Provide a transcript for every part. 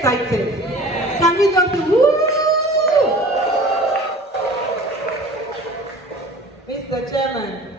excited? Yes. Can we just do woo? Mr. Chairman,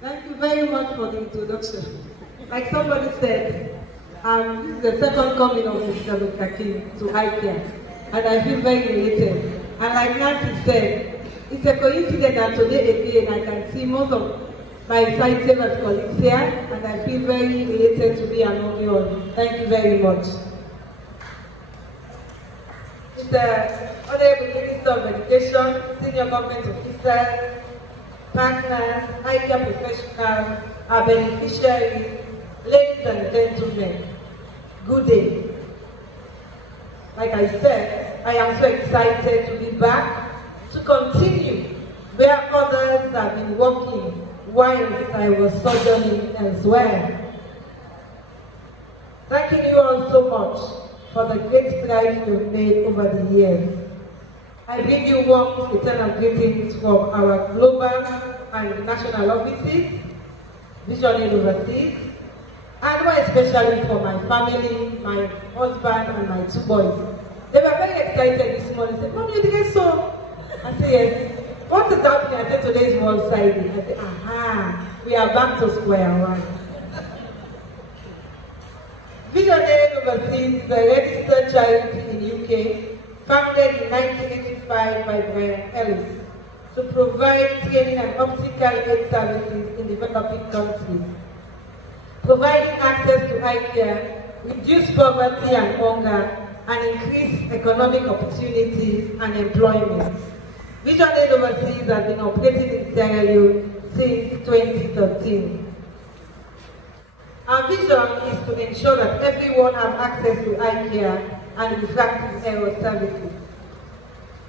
thank you very much for the introduction. Like somebody said, this is the second coming of Mr. Lukakin to IKEA, and I feel very elated. And like Nancy said, it's a coincidence that today again I can see most of my site savers colleagues here, and I feel very elated to be among you all. Thank you very much. Mr. Honorable Minister of Education, Senior Government Officers, partners, IKEA professionals, our beneficiaries, ladies and gentlemen, good day. Like I said, I am so excited to be back to continue where others have been working while I was sojourning elsewhere. Thanking you all so much for the great strides you've made over the years. I bring you warm eternal greetings from our global and national offices, visioning overseas, and more especially for my family, my husband, and my 2 boys. They were very excited this morning. They said, "Mommy, you get so?" I said, "Yes." "What is happening?" I said, "Today is World Side Day." I said, "Aha, we are back to square one." Visioning Overseas is a registered charity in UK, founded in 1985 by Brian Ellis, to provide training and optical aid services in developing countries, providing access to IKEA, reduce poverty and hunger, and increase economic opportunities and employment. Vision Aid Overseas has been operating in Sierra Leone since 2013. Our vision is to ensure that everyone has access to IKEA and refractive error services.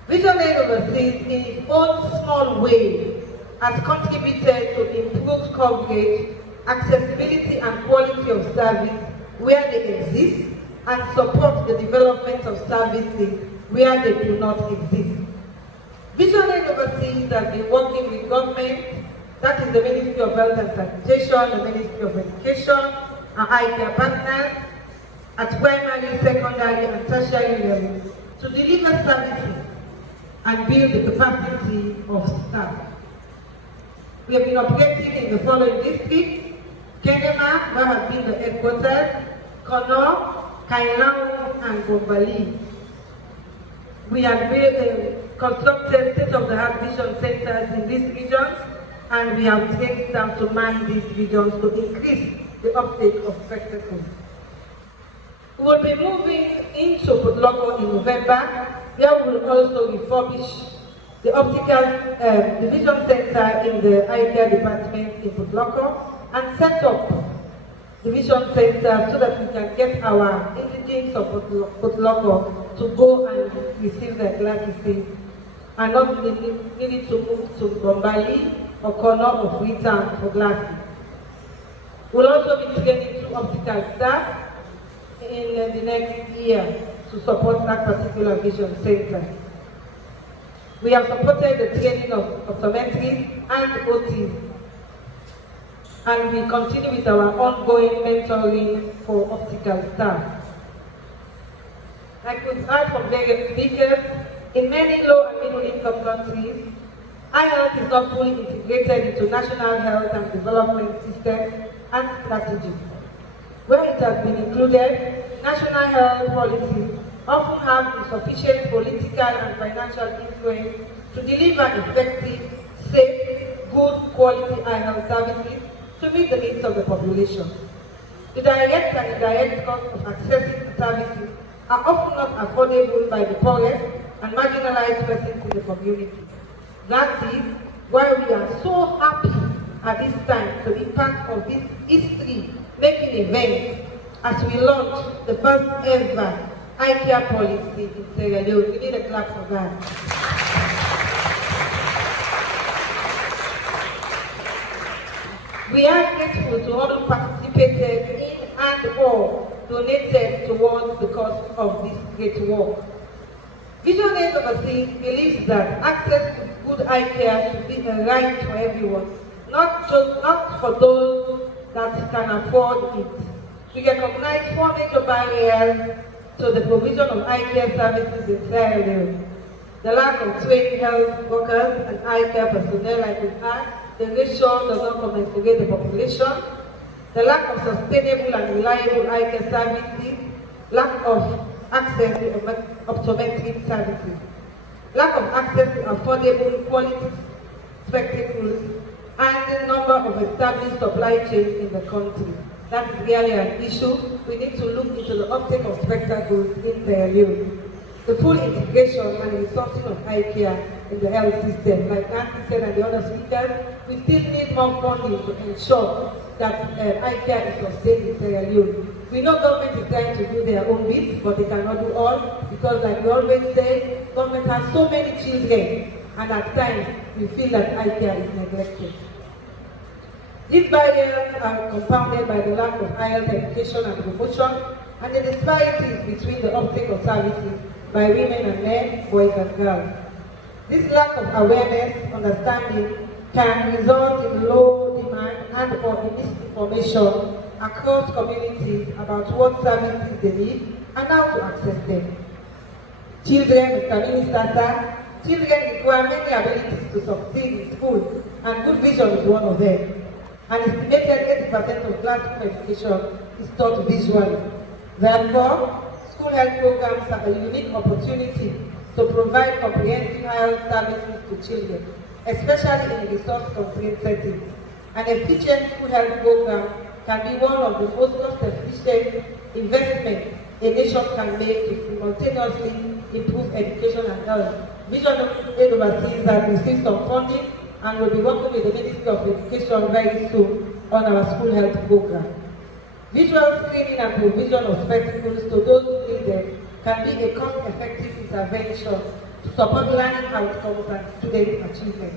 Vision Aid Overseas, in its own small way, has contributed to improved coverage, accessibility and quality of service where they exist, and support the development of services where they do not exist. Vision Aid Overseas has been working with government, that is the Ministry of Health and Sanitation, the Ministry of Education, and IKEA partners at primary, secondary, and tertiary levels to deliver services and build the capacity of staff. We have been operating in the following districts: Kenema, where has been the headquarters, Kono, Kailahun, and Gombali. We have constructed state-of-the-art vision centers in these regions, and we have trained them to man these regions to increase the uptake of spectacles. We will be moving into Putloko in November, where we will also refurbish the optical vision center in the IKEA department in Putloko and set up the vision center so that we can get our indigenes of Putloko to go and receive their glasses and not needing to move to Gombali or Kono or Freetown for glasses. We'll also be training 2 optical staff in the next year to support that particular vision center. We have supported the training of optometrists and OTs, and we continue with our ongoing mentoring for optical staff. Like we've heard from various speakers, in many low and middle income countries, health is not fully integrated into national health and development systems and strategies. Where it has been included, national health policies often have insufficient political and financial influence to deliver effective, safe, good quality eye health services to meet the needs of the population. The direct and indirect costs of accessing the services are often not affordable by the poorest and marginalized persons in the community. That is why we are so happy at this time to be part of this history-making event as we launch the first ever IKEA policy in Sierra Leone. We need a clap for that. We are grateful to all who participated in and/or donated towards the cause of this great work. Vision Aid Overseas believes that access to good eye care should be a right for everyone, not for those that can afford it. We recognize 4 major barriers to the provision of eye care services in Sierra Leone. The lack of trained health workers and eye care personnel, like we've had, the ratio does not commensurate the population, the lack of sustainable and reliable eye care services, lack of access to optometric services, lack of access to affordable quality spectacles, and the number of established supply chains in the country. That is really an issue. We need to look into the uptake of spectacles in Sierra Leone. The full integration and resourcing of eye care in the health system, like Nancy said and the other speakers, we still need more funding to ensure that eye care is sustained in Sierra Leone. We know government is trying to do their own bit, but they cannot do all, because like we always say, government has so many children, and at times we feel that eye care is neglected. These barriers are compounded by the lack of higher education and promotion, and the disparities between the uptake of services by women and men, boys and girls. This lack of awareness, understanding, can result in low demand and or misinformation across communities about what services they need and how to access them. Children, Mr. Minister, sir, children require many abilities to succeed in school, and good vision is one of them. And estimated 80% of classroom education is taught visually. Therefore, school health programs have a unique opportunity to provide comprehensive health services to children, especially in resource-constrained settings. An efficient school health program can be one of the most cost-efficient investments a nation can make to simultaneously improve education and health. Vision Aid overseas has received some funding and will be working with the Ministry of Education very soon on our school health program. Visual screening and provision of spectacles to those who need them can be a cost-effective intervention to support learning outcomes and student achievement.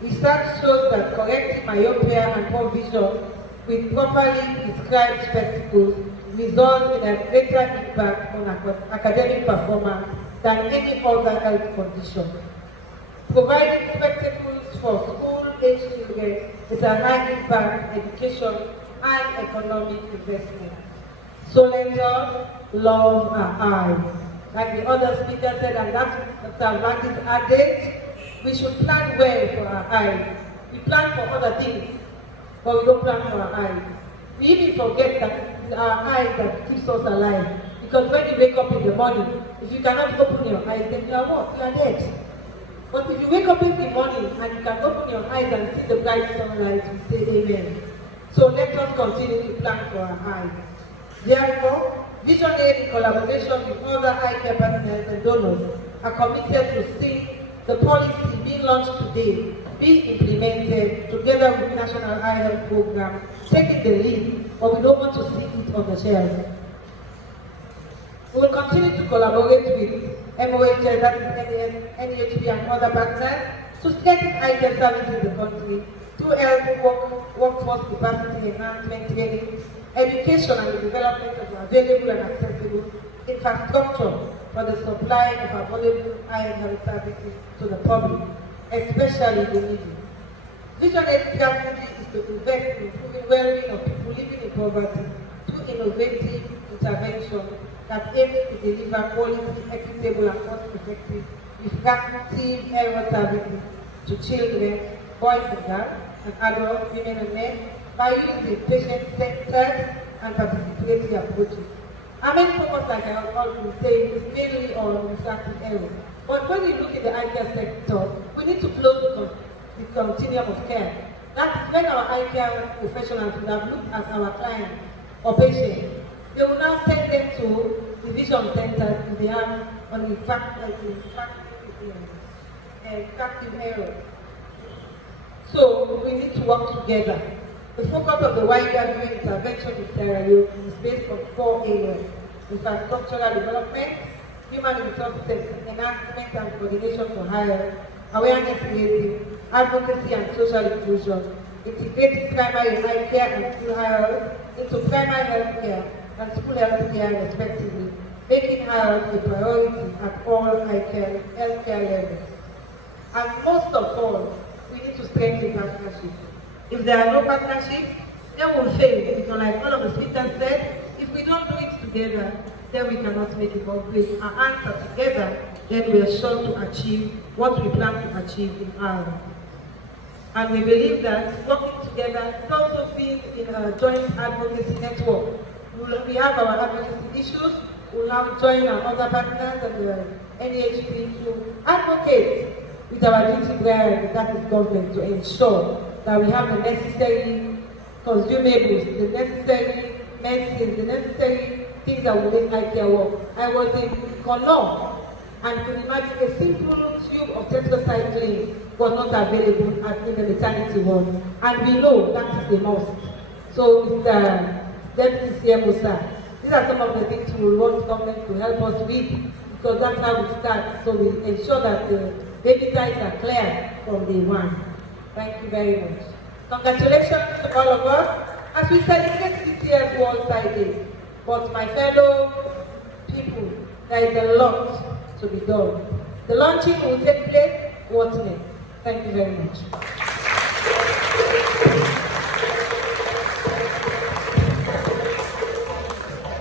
Research shows that correcting myopia and poor vision with properly prescribed spectacles results in a greater impact on academic performance than any other health condition. Providing spectacles for school-age children is a high-impact education and economic investment. So let us love our eyes. Like the other speaker said, and that's Dr. added, we should plan well for our eyes. We plan for other things, but we don't plan for our eyes. We even forget that it's our eyes that keeps us alive. Because when you wake up in the morning, if you cannot open your eyes, then you are what? You are dead. But if you wake up in the morning and you can open your eyes and see the bright sunlight, we say amen. So let us continue to plan for our eyes. Therefore, Vision Aid, in collaboration with other eye care partners and donors, are committed to seeing the policy being launched today be implemented together with the National Eye Health Program, taking the lead, but we don't want to see it on the shelf. We will continue to collaborate with MOHS, that is NHP and other partners, to strengthen eye care services in the country through health workforce capacity enhancement training, education and the development of available and accessible infrastructure for the supply of affordable eye health services to the public, especially the needy. Vision Aid strategy is to invest in improving well-being of people living in poverty through innovative interventions that aims to deliver quality, equitable and cost-effective, effective health services to children, boys and girls, and adults, women and men, by using patient-centered and participatory approaches. Our main focus, like I always say, is mainly on refractive error. But when you look at the eye care sector, we need to close the continuum of care. That is when our eye care professionals would have looked at our clients or patients. They will now send them to the vision centers if they have on refractive error. So we need to work together. The focus of the wider viewing intervention in Sierra Leone is based on 4 areas: infrastructural development, human resources enhancement and coordination for higher, awareness raising, advocacy and social inclusion, integrating primary eye care and school health into primary health care and school health care respectively, making health a priority at all health care levels. And most of all, we need to strengthen partnerships. If there are no partnerships, then we'll fail. Because like all of the speakers said, if we don't do it together, then we cannot make it. But with our hands are together, then we are sure to achieve what we plan to achieve in Ireland. And we believe that working together is also being in a joint advocacy network. We have our advocacy issues. We'll now join our other partners and the NHP to advocate with our duty bearer, that is government, to ensure that we have the necessary consumables, the necessary medicines, the necessary things that will make eye care work. I was in Kailahun and could imagine a simple tube of tetracycline was not available in the maternity ward. And we know that is a must. So, Mr. Deputy CMO, sir, these are some of the things we want government to help us with, because that's how we start. So we ensure that the baby ties are clear from day one. Thank you very much. Congratulations to all of us as we celebrate this year's World Sight Day. But my fellow people, there is a lot to be done. The launching will take place what next? Thank you very much.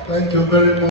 Thank you very much.